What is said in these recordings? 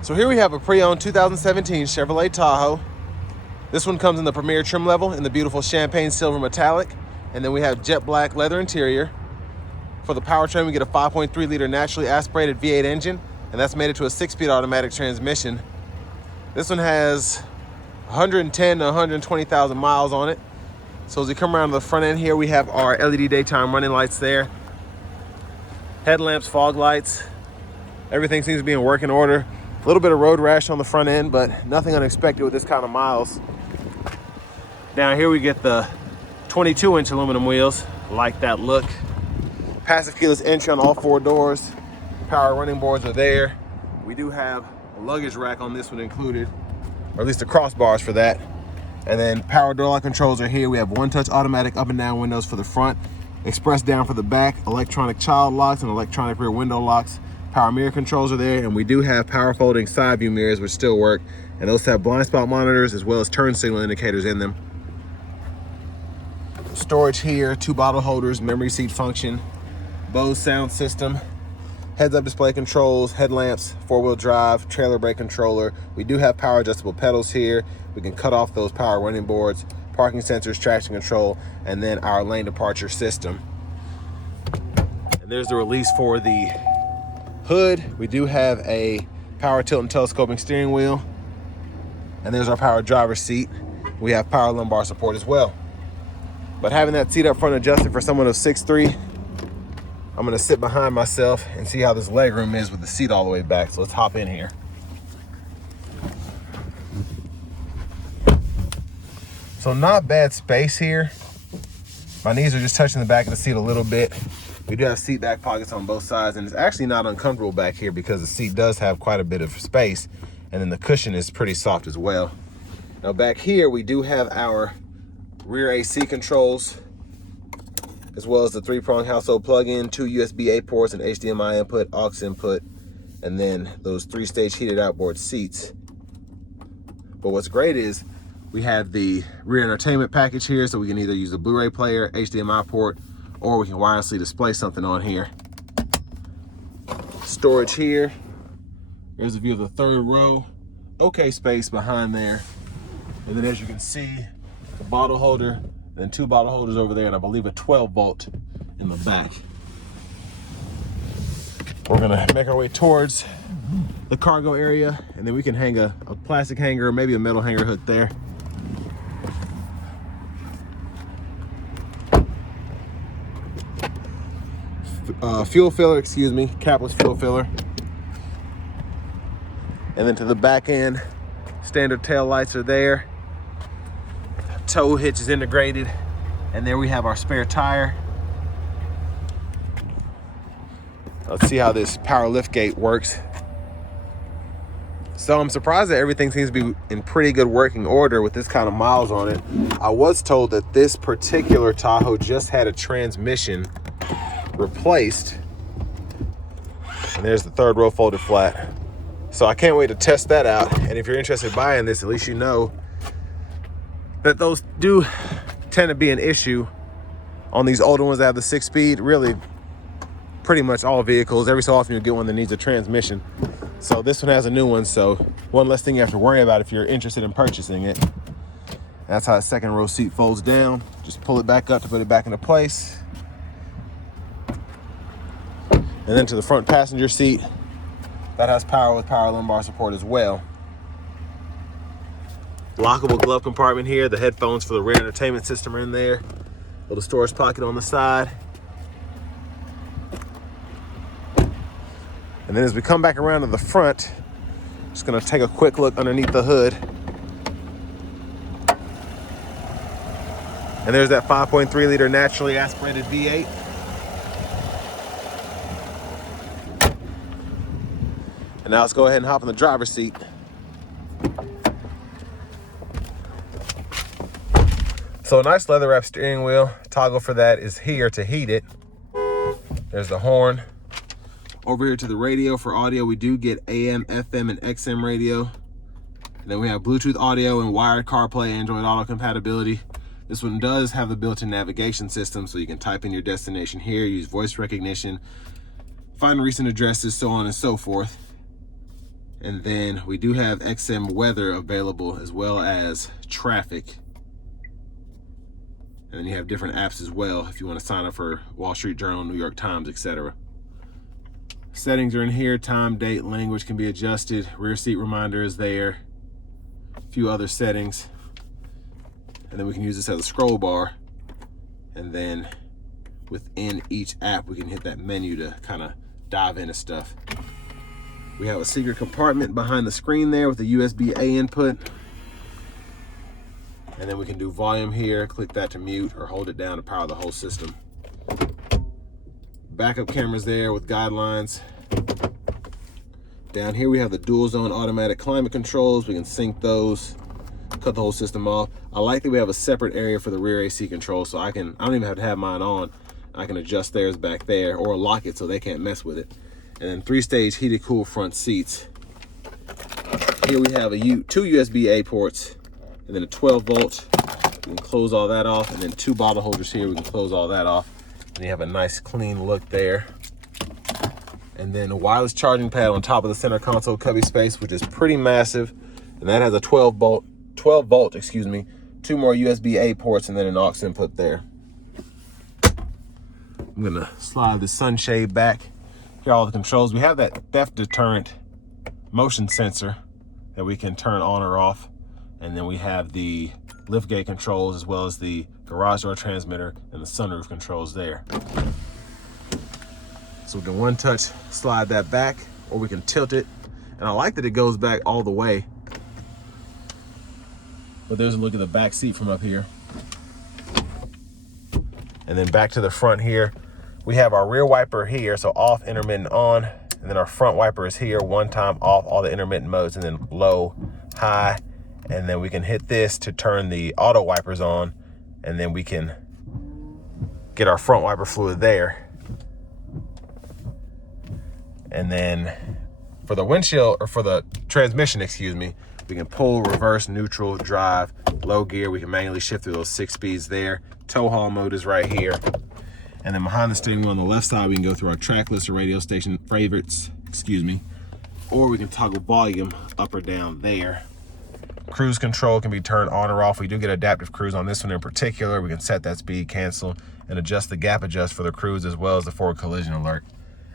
So here we have a pre-owned 2017 Chevrolet Tahoe. This one comes in the premier trim level in the beautiful champagne silver metallic. And then we have jet black leather interior. For the powertrain, we get a 5.3 liter naturally aspirated V8 engine, and that's made it to a 6-speed automatic transmission. This one has 110 to 120,000 miles on it. So as we come around to the front end here, we have our LED daytime running lights there. Headlamps, fog lights. Everything seems to be in working order. A little bit of road rash on the front end, but nothing unexpected with this kind of miles. Down here we get the 22-inch aluminum wheels. Like that look. Passive keyless entry on all 4 doors. Power running boards are there. We do have a luggage rack on this one included, or at least the crossbars for that. And then power door lock controls are here. We have one-touch automatic up and down windows for the front, express down for the back, electronic child locks and electronic rear window locks. Power mirror controls are there, and we do have power folding side view mirrors which still work, and those have blind spot monitors as well as turn signal indicators in them. Storage here, 2 bottle holders, memory seat function, Bose sound system, heads-up display controls, headlamps, 4-wheel drive, trailer brake controller. We do have power adjustable pedals here. We can cut off those power running boards, parking sensors, traction control, and then our lane departure system. And there's the release for the hood. We do have a power tilt and telescoping steering wheel. And there's our power driver's seat. We have power lumbar support as well. But having that seat up front adjusted for someone of 6'3", I'm gonna sit behind myself and see how this leg room is with the seat all the way back. So let's hop in here. So not bad space here. My knees are just touching the back of the seat a little bit. We do have seat back pockets on both sides, and it's actually not uncomfortable back here because the seat does have quite a bit of space, and then the cushion is pretty soft as well. Now back here, we do have our rear AC controls, as well as the 3-prong household plug-in, 2 USB-A ports, an HDMI input, aux input, and then those 3-stage heated outboard seats. But what's great is we have the rear entertainment package here, so we can either use the Blu-ray player, HDMI port, or we can wirelessly display something on here. Storage here. Here's a view of the 3rd row. Okay space behind there. And then as you can see, the bottle holder, then 2 bottle holders over there, and I believe a 12-volt in the back. We're gonna make our way towards the cargo area, and then we can hang a plastic hanger or maybe a metal hanger hood there. Fuel filler, capless fuel filler. And then to the back end, standard tail lights are there. Tow hitch is integrated. And there we have our spare tire. Let's see how this power lift gate works. So I'm surprised that everything seems to be in pretty good working order with this kind of miles on it. I was told that this particular Tahoe just had a transmission replaced. And there's the 3rd row folded flat. So I can't wait to test that out. And if you're interested in buying this, at least you know that those do tend to be an issue on these older ones that have the 6-speed. Really, pretty much all vehicles. Every so often you get one that needs a transmission. So this one has a new one, so one less thing you have to worry about if you're interested in purchasing it. That's how the 2nd row seat folds down. Just pull it back up to put it back into place. And then to the front passenger seat, that has power with power lumbar support as well. Lockable glove compartment here. The headphones for the rear entertainment system are in there. Little storage pocket on the side. And then as we come back around to the front, just gonna take a quick look underneath the hood. And there's that 5.3 liter naturally aspirated V8. And now let's go ahead and hop in the driver's seat. So a nice leather wrap steering wheel. Toggle for that is here to heat it. There's the horn. Over here to the radio for audio, we do get AM, FM, and XM radio. And then we have Bluetooth audio and wired CarPlay, Android Auto compatibility. This one does have the built-in navigation system, so you can type in your destination here, use voice recognition, find recent addresses, so on and so forth. And then we do have XM weather available as well as traffic. And then you have different apps as well if you want to sign up for Wall Street Journal, New York Times, etc. Settings are in here. Time, date, language can be adjusted. Rear seat reminder is there. A few other settings. And then we can use this as a scroll bar. And then within each app, we can hit that menu to kind of dive into stuff. We have a secret compartment behind the screen there with a USB-A input. And then we can do volume here, click that to mute or hold it down to power the whole system. Backup cameras there with guidelines. Down here we have the dual zone automatic climate controls. We can sync those, cut the whole system off. I like that we have a separate area for the rear AC control, so I don't even have to have mine on. I can adjust theirs back there or lock it so they can't mess with it. And then 3-stage heated cool front seats. Here we have two USB-A ports and then a 12 volt. We can close all that off, and then 2 bottle holders here. We can close all that off. And you have a nice clean look there. And then a wireless charging pad on top of the center console cubby space, which is pretty massive. And that has a 12 volt, 2 more USB-A ports, and then an aux input there. I'm gonna slide the sunshade back. Here are all the controls. We have that theft deterrent motion sensor that we can turn on or off. And then we have the liftgate controls as well as the garage door transmitter and the sunroof controls there. So we can one touch slide that back, or we can tilt it. And I like that it goes back all the way. But there's a look at the back seat from up here. And then back to the front here. We have our rear wiper here, so off, intermittent, on. And then our front wiper is here, one time off all the intermittent modes, and then low, high. And then we can hit this to turn the auto wipers on, and then we can get our front wiper fluid there. And then for the windshield, or for the transmission, excuse me, we can pull, reverse, neutral, drive, low gear. We can manually shift through those 6 speeds there. Tow haul mode is right here. And then behind the steering wheel on the left side, we can go through our track list or radio station favorites, or we can toggle volume up or down there. Cruise control can be turned on or off. We do get adaptive cruise on this one in particular. We can set that speed, cancel, and adjust the gap adjust for the cruise as well as the forward collision alert.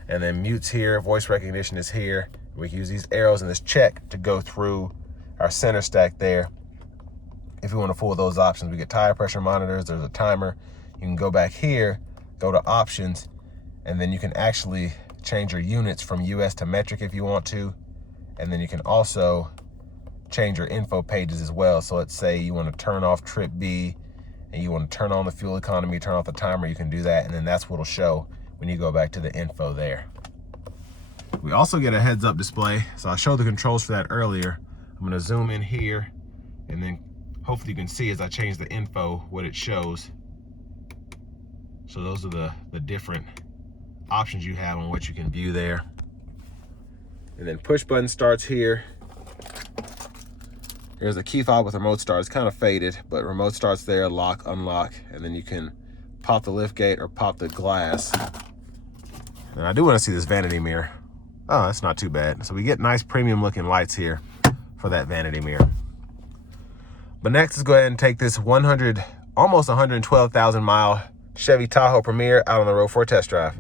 And then mute's here, voice recognition is here. We can use these arrows and this check to go through our center stack there. If we want to fool with those options, we get tire pressure monitors, there's a timer. You can go back here, go to options, and then you can actually change your units from US to metric if you want to. And then you can also change your info pages as well. So let's say you want to turn off trip B and you want to turn on the fuel economy, turn off the timer, you can do that, and then that's what'll show when you go back to the info there. We also get a heads up display. So I showed the controls for that earlier. I'm going to zoom in here, and then hopefully you can see as I change the info what it shows. So those are the different options you have on what you can view there. And then push button starts here. Here's a key fob with remote start. It's kind of faded, but remote starts there, lock, unlock, and then you can pop the lift gate or pop the glass. And I do want to see this vanity mirror. Oh, that's not too bad. So we get nice premium looking lights here for that vanity mirror. But next, let's go ahead and take this almost 112,000 mile Chevy Tahoe Premier out on the road for a test drive.